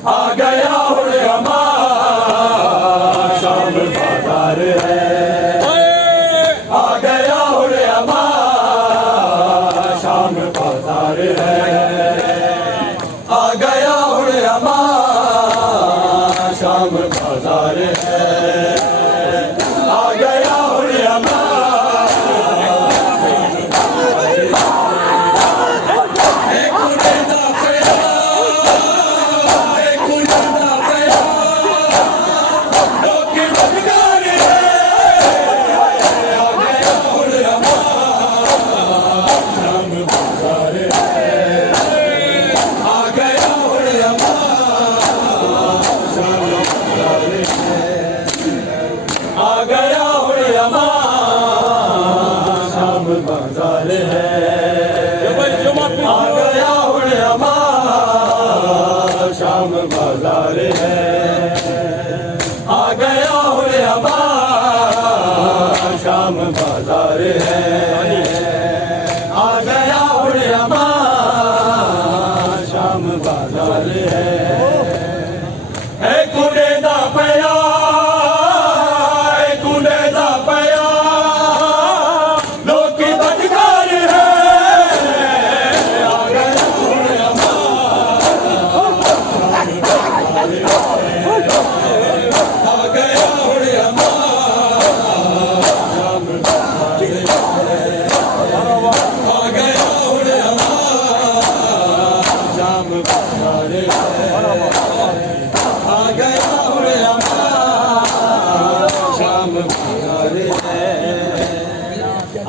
आ गया हुण अमा शाम बाजार है। आ गया हुण अमा शाम बाजार है। आ गया हुण अमा शाम बाजार है। आ गया हुण अमा बाजार है। आ गया हुण अमा शाम बाजार है। आ गया हुण अमा शाम बाजार है। आ गया हुण अमा शाम बाजार है। कुड़े दा पया कुड़े दा पया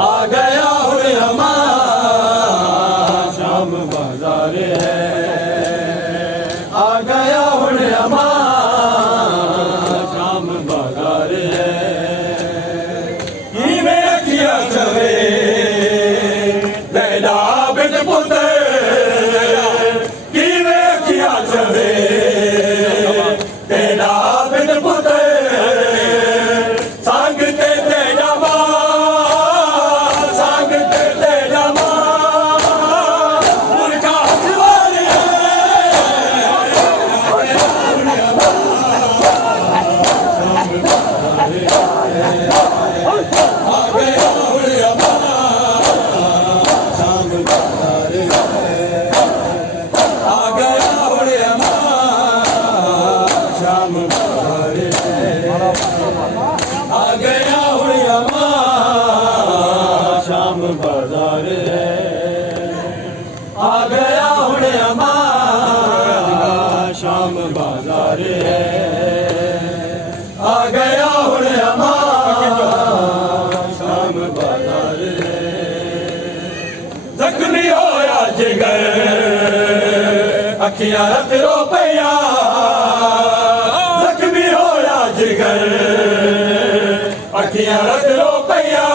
आ गया हुण अमा शाम बाजार है। आ गया हुण अमा शाम बाजार है। में अखियां चवे तेरा बिट पुत्र में अखियां चवे तेरा बिट पुत्र बाजार है। आ गया हुण अमा शाम बाजार है। आ गया हुण अमा शाम बाजार है। जख्मी होया जिगर अखियां रत रो पया। जख्मी होया जिगर अखियां रत रो पया।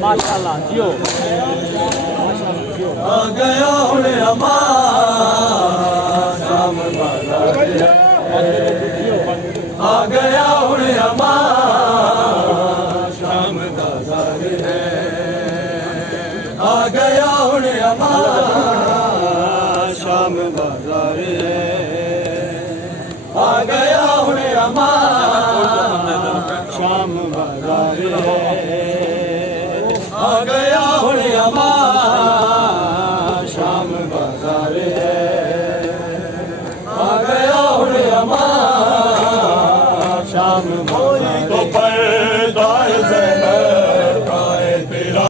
माशाल्लाह जियो। आ गया हुण अमा शाम बाजार है। आ गया हुण अमा शाम बाजार है। आ गया हुण अमा शाम बाजार है। आ गया हुण अमा शाम बाजार है। आ गया हुण अमा